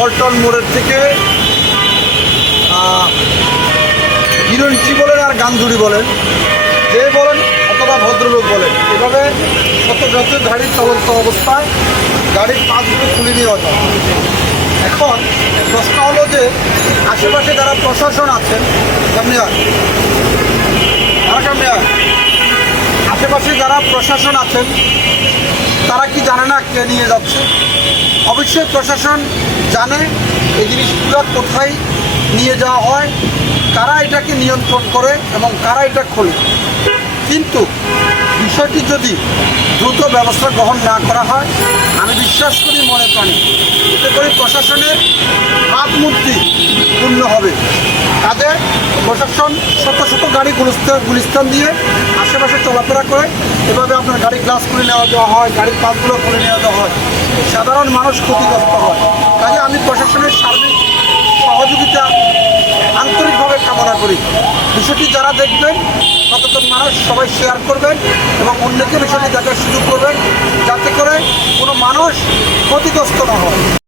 পল্টন মোড়ের থেকে হিরোইনচি বলেন আর গান্ধুরি বলেন, যে বলেন অথবা ভদ্রলোক বলেন, এভাবে শত শত গাড়ির চলন্ত অবস্থায় গাড়ির পাঁচগুলো খুলে নিয়ে যায়। এখন প্রশ্ন হলো যে আশেপাশে যারা প্রশাসন আছেন, আশেপাশে যারা প্রশাসন আছেন তারা কি জানে না কে নিয়ে যাচ্ছে? অবশ্যই প্রশাসন জানে এই জিনিসগুলো কোথায় নিয়ে যাওয়া হয়, কারা এটাকে নিয়ন্ত্রণ করে এবং কারা এটা খোলে। কিন্তু বিষয়টি যদি দ্রুত ব্যবস্থা গ্রহণ না করা হয়, আমি বিশ্বাস করি মনে প্রাণে এতে করে প্রশাসনের ভাবমূর্তি পূর্ণ হবে। তাদের প্রশাসন শত শত গাড়ি গুলিস্তান দিয়ে আশেপাশে চলাফেরা করে, এভাবে আপনার গাড়ি গ্লাস খুলে দেওয়া হয়, গাড়ির পাতগুলো খুলে দেওয়া হয়, সাধারণ মানুষ ক্ষতিগ্রস্ত হয়। কাজে আমি প্রশাসনের সার্বিক সহযোগিতা আন্তরিকভাবে কামনা করি। বিষয়টি যারা দেখবেন, সচেতন মানুষ সবাই শেয়ার করবেন এবং অন্যকে বিষয়টি দেখার সুযোগ করবেন, যাতে করে কোনো মানুষ ক্ষতিগ্রস্ত না হয়।